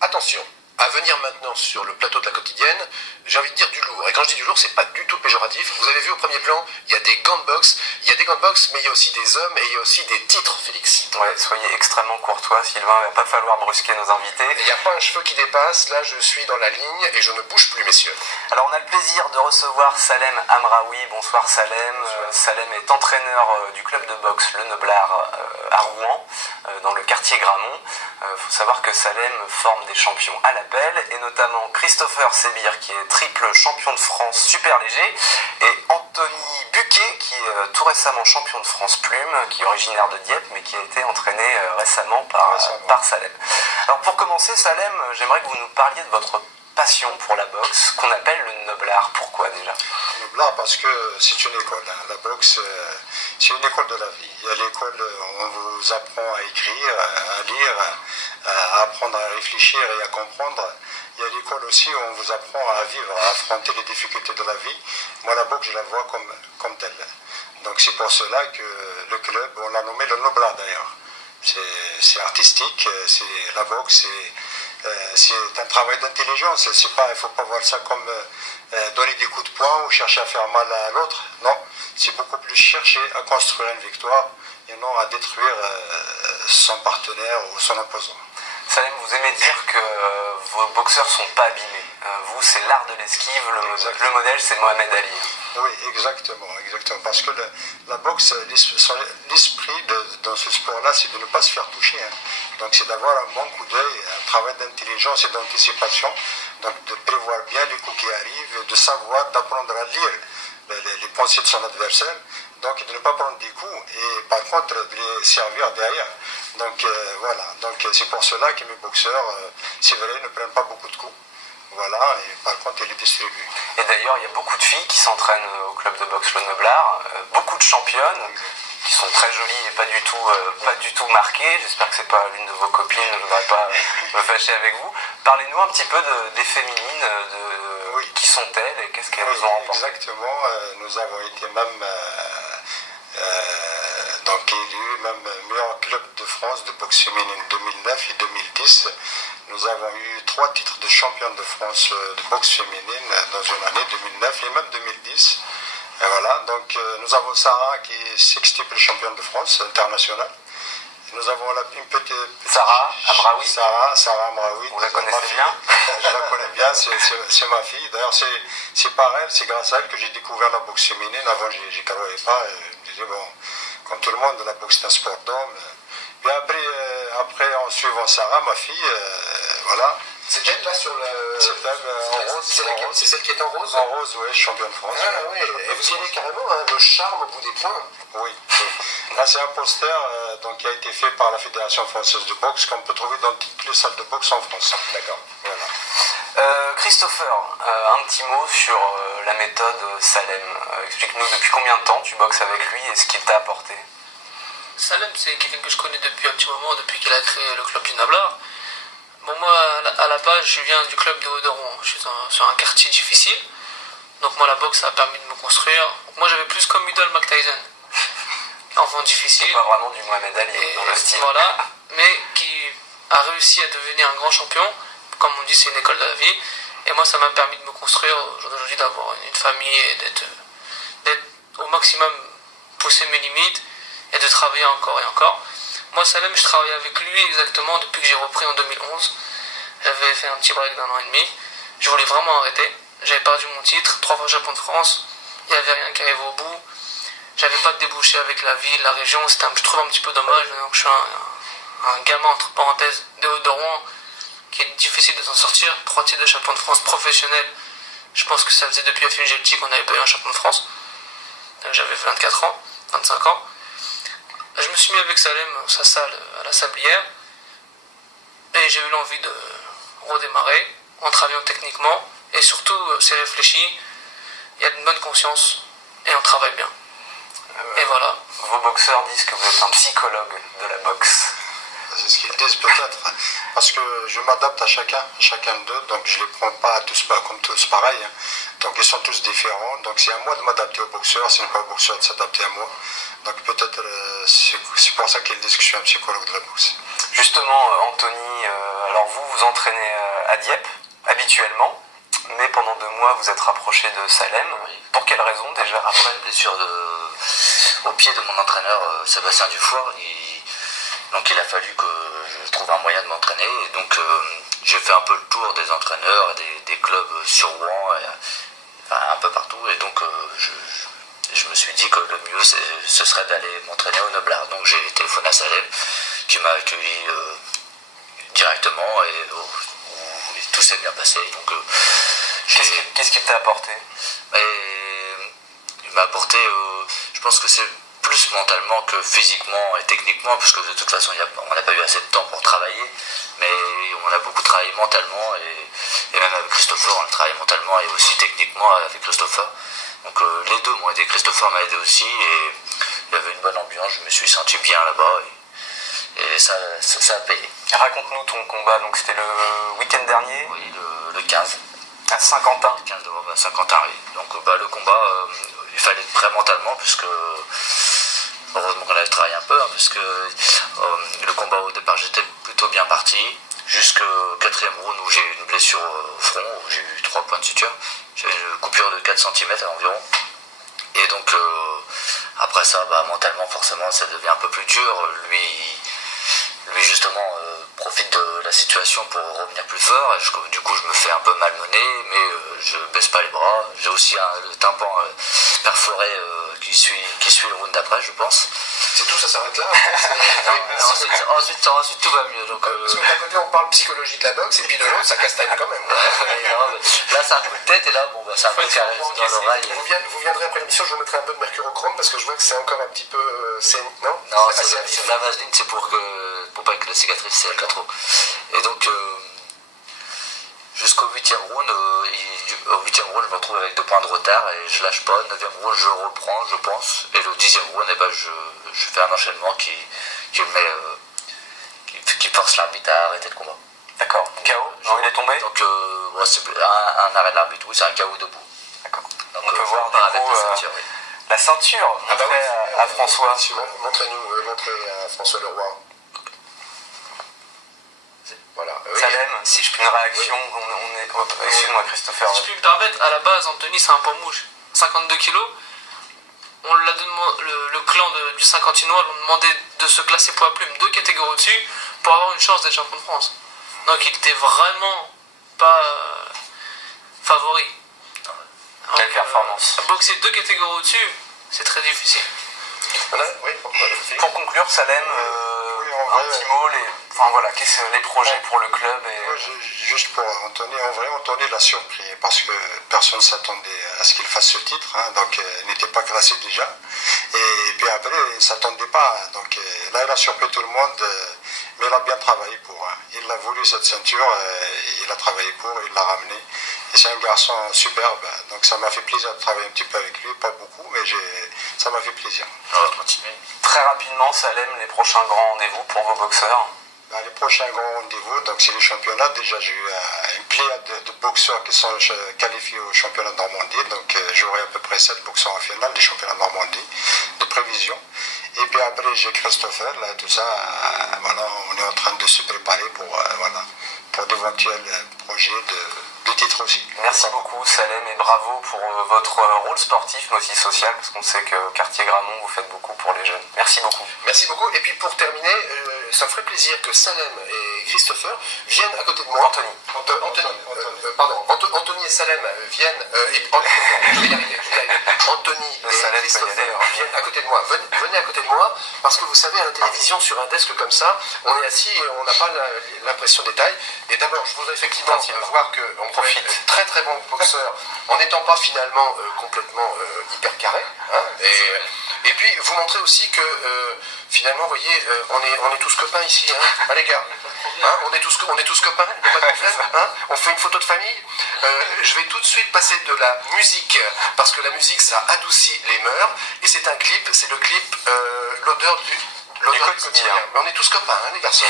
Attention, à venir maintenant sur le plateau de la quotidienne, j'ai envie de dire du lourd. Et quand je dis du lourd, c'est pas du tout péjoratif. Vous avez vu au premier plan, il y a des gants de boxe. Il y a des gants de boxe, mais il y a aussi des hommes et il y a aussi des titres, Félix. Ouais, soyez extrêmement courtois, Sylvain, il va pas falloir brusquer nos invités. Il n'y a pas un cheveu qui dépasse, là je suis dans la ligne et je ne bouge plus, messieurs. Alors on a le plaisir de recevoir Salem Amraoui. Bonsoir Salem. Bonsoir. Salem est entraîneur du club de boxe Le Noblard à Rouen, dans le quartier Gramont. Faut savoir que Salem forme des champions à l'appel, et notamment Christopher Sébir, qui est triple champion de France super léger, et Anthony Buquet, qui est tout récemment champion de France plume, qui est originaire de Dieppe, mais qui a été entraîné récemment par Salem. Alors pour commencer, Salem, j'aimerais que vous nous parliez de votre passion pour la boxe, qu'on appelle le noblard. Pourquoi déjà? Le noblard parce que c'est une école. La boxe, c'est une école de la vie. Il y a l'école où on vous apprend à écrire, à lire, à apprendre à réfléchir et à comprendre. Il y a l'école aussi où on vous apprend à vivre, à affronter les difficultés de la vie. Moi, la boxe, je la vois comme telle. Donc c'est pour cela que le club, on l'a nommé le noblard d'ailleurs. C'est artistique, c'est la boxe, c'est un travail d'intelligence. Il ne faut pas voir ça comme donner des coups de poing ou chercher à faire mal à l'autre. Non, c'est beaucoup plus chercher à construire une victoire et non à détruire son partenaire ou son opposant. Salem, vous aimez dire que vos boxeurs ne sont pas abîmés. Vous, c'est l'art de l'esquive, le modèle, c'est Mohamed Ali. Oui, exactement. Parce que la boxe, l'esprit dans ce sport-là, c'est de ne pas se faire toucher. Donc, c'est d'avoir un bon coup d'œil, un travail d'intelligence et d'anticipation, donc de prévoir bien les coups qui arrivent, de savoir, d'apprendre à lire les pensées de son adversaire, donc de ne pas prendre des coups et par contre de les servir derrière. Donc voilà, donc c'est pour cela que mes boxeurs, c'est vrai, ne prennent pas beaucoup de coups. Voilà, et par contre, ils les distribuent. Et d'ailleurs, il y a beaucoup de filles qui s'entraînent au club de boxe Le Noblard, beaucoup de championnes, qui sont très jolies et pas du tout marquées. J'espère que c'est pas l'une de vos copines, je ne voudrais pas me fâcher avec vous. Parlez-nous un petit peu des féminines, oui. Qui sont-elles et qu'est-ce qu'elles vous ont remporté? Exactement, nous avons été même donc élus, même meilleur club de France de boxe féminine 2009 et 2010. Nous avons eu 3 titres de championne de France de boxe féminine dans une année 2009 et même 2010. Et voilà, donc nous avons Sarah qui est sextuple championne de France internationale. Et nous avons une petite Sarah Amraoui. Sarah Amraoui. Vous la connaissez bien? Je la connais bien, c'est ma fille. D'ailleurs, c'est par elle, c'est grâce à elle que j'ai découvert la boxe féminine. Avant, je ne croyais pas. Je me disais, bon, comme tout le monde, la boxe est un sport d'homme. Puis après, en suivant Sarah, ma fille, voilà. C'est elle là sur le. C'est elle en rose. C'est celle qui est en rose? En rose, oui, championne de France. Ah oui, et vous y allez carrément, hein, le charme au bout des poings. Oui. Là, c'est un poster donc, qui a été fait par la Fédération française de boxe, qu'on peut trouver dans toutes les salles de boxe en France. D'accord. Voilà. Christopher, un petit mot sur la méthode Salem. Explique-nous depuis combien de temps tu boxes avec lui et ce qu'il t'a apporté. Salem, c'est quelqu'un que je connais depuis un petit moment, depuis qu'il a créé le club du Noblard. Bon, moi, à la base, je viens du club de Haut-de-Rouen. Je suis sur un quartier difficile. Donc moi, la boxe, ça a permis de me construire. Moi, j'avais plus comme idole Mike Tyson. Enfant difficile. C'est pas vraiment du Mohamed Ali dans le style. Voilà, mais qui a réussi à devenir un grand champion. Comme on dit, c'est une école de la vie. Et moi, ça m'a permis de me construire aujourd'hui, d'avoir une famille et d'être au maximum, pousser mes limites et de travailler encore et encore. Moi, Salem, je travaillais avec lui exactement depuis que j'ai repris en 2011. J'avais fait un petit break d'1 an et demi. Je voulais vraiment arrêter. J'avais perdu mon titre, 3 fois champion de France. Il n'y avait rien qui arrivait au bout. J'avais pas de débouché avec la ville, la région. Je trouve un petit peu dommage. Donc, je suis un gamin, entre parenthèses, de Haut-de-Rouen, qui est difficile de s'en sortir. 3 titres de champion de France professionnel. Je pense que ça faisait depuis la Gelti qu'on n'avait pas eu un champion de France. Donc, j'avais 24 ans, 25 ans. Je me suis mis avec Salem, sa salle à la Sablière, et j'ai eu l'envie de redémarrer en travaillant techniquement, et surtout c'est réfléchi, il y a une bonne conscience, et on travaille bien. Et voilà. Vos boxeurs disent que vous êtes un psychologue de la boxe. C'est ce qu'ils disent peut-être, parce que je m'adapte à chacun d'eux, donc je ne les prends pas tous comme tous pareils. Donc ils sont tous différents, donc c'est à moi de m'adapter aux boxeurs, ce n'est pas aux boxeurs de s'adapter à moi. Donc peut-être c'est pour ça qu'ils disent que je suis un psychologue de la boxe. Justement, Anthony, alors vous vous entraînez à Dieppe, habituellement, mais pendant 2 mois, vous êtes rapproché de Salem. Oui. Pour quelle raison, déjà? Après une blessure au pied de mon entraîneur, Sébastien Dufour, donc il a fallu que je trouve un moyen de m'entraîner. Et donc j'ai fait un peu le tour des entraîneurs, des clubs sur Rouen, un peu partout. Et donc je me suis dit que le mieux ce serait d'aller m'entraîner au Noblard. Donc j'ai téléphoné à Salem qui m'a accueilli directement et tout s'est bien passé. Donc Qu'est-ce qu'il t'a apporté? Il m'a apporté, je pense que c'est plus mentalement que physiquement et techniquement, parce que de toute façon on n'a pas eu assez de temps pour travailler, mais on a beaucoup travaillé mentalement et même avec Christopher on a travaillé mentalement et aussi techniquement avec Christopher. Donc les deux m'ont aidé, Christopher m'a aidé aussi et il y avait une bonne ambiance, je me suis senti bien là-bas et ça a payé. Raconte-nous ton combat, donc c'était le week-end dernier? Oui, le 15. À Saint-Quentin. 15 novembre à Saint-Quentin, oui. Donc le combat, il fallait être prêt mentalement, puisque heureusement qu'on avait travaillé un peu, puisque le combat au départ j'étais plutôt bien parti, jusqu'au 4e round où j'ai eu une blessure au front, où j'ai eu 3 points de suture, j'ai eu une coupure de 4 cm environ. Et donc après ça, mentalement forcément ça devient un peu plus dur. Lui justement profite de la situation pour revenir plus fort et du coup je me fais un peu malmener, mais je baisse pas les bras. J'ai aussi le tympan perforé qui suit le round d'après, je pense. C'est tout, ça s'arrête là. Ensuite tout va mieux. Donc, Parce que d'un côté on parle psychologie de la boxe et puis de l'autre ça castagne quand même. Là c'est un coup de tête et là c'est un peu de caresse dans l'oreille. Vous viendrez après l'émission, je vous mettrai un peu de mercurochrome parce que je vois que c'est encore un petit peu non, c'est la vaseline, c'est pour pas que la cicatrice sèche pas trop. Et donc jusqu'au 8e round, au 8e round je me retrouve avec 2 points de retard et je lâche pas. 9e round je reprends, je pense, et le 10e round je fais un enchaînement qui force l'arbitre à arrêter le combat. D'accord. KO? Non, il est tombé? Donc c'est un arrêt de l'arbitre, oui, c'est un KO debout. D'accord. Donc, on peut voir du coup la ceinture à François. Montrez à François Leroy. Voilà. Salem, si je puis une réaction, excuse-moi Christopher. Si je puis me permettre, à la base, Anthony c'est un poids mouche, 52 kilos. On l'a le clan du Saint-Quentinois l'ont demandé de se classer poids plume 2 catégories au-dessus pour avoir une chance d'être champion de France. Donc il était vraiment pas favori. Quelle performance. Boxer 2 catégories au-dessus, c'est très difficile. Pour conclure, Salem, un petit mot, quels sont les projets pour le club Juste pour Anthony, en vrai, Anthony l'a surpris parce que personne ne s'attendait à ce qu'il fasse ce titre, donc il n'était pas classé déjà. Et puis après, il ne s'attendait pas, donc là il a surpris tout le monde, mais il a bien travaillé pour. Il a voulu cette ceinture, il a travaillé pour, il l'a ramené. Et c'est un garçon superbe, donc ça m'a fait plaisir de travailler un petit peu avec lui, pas beaucoup, mais ça m'a fait plaisir. On va continuer. Très rapidement, Salem, les prochains grands rendez-vous pour vos boxeurs? Les prochains grands rendez-vous, donc c'est les championnats. Déjà, j'ai eu une pléiade de boxeurs qui sont qualifiés au championnat de Normandie. Donc, j'aurai à peu près 7 boxeurs en finale des championnats de Normandie, de prévision. Et puis après, j'ai Christopher, là, tout ça. On est en train de se préparer pour d'éventuels projets de titre aussi. Merci beaucoup, Salem, et bravo pour votre rôle sportif, mais aussi social, parce qu'on sait que Quartier Gramont, vous faites beaucoup pour les jeunes. Merci beaucoup. Merci beaucoup. Et puis pour terminer, ça me ferait plaisir que Salem et Christopher viennent à côté de moi. Anthony et Salem viennent. Je vais y arriver. Anthony et Christopher viennent à côté de moi. Venez à côté de moi, parce que vous savez, à la télévision, sur un desk comme ça, on est assis et on n'a pas l'impression des tailles. Et d'abord, je voudrais effectivement voir qu'on profite très très bon boxeur en n'étant pas finalement complètement hyper carré. Et puis vous montrez aussi que finalement, vous voyez, on est tous copains ici, les gars. On est tous copains, il n'y a pas de problème. On fait une photo de famille. Je vais tout de suite passer de la musique, parce que la musique ça adoucit les mœurs, et c'est un clip, c'est le clip l'odeur du quotidien. Mais on est tous copains, les garçons.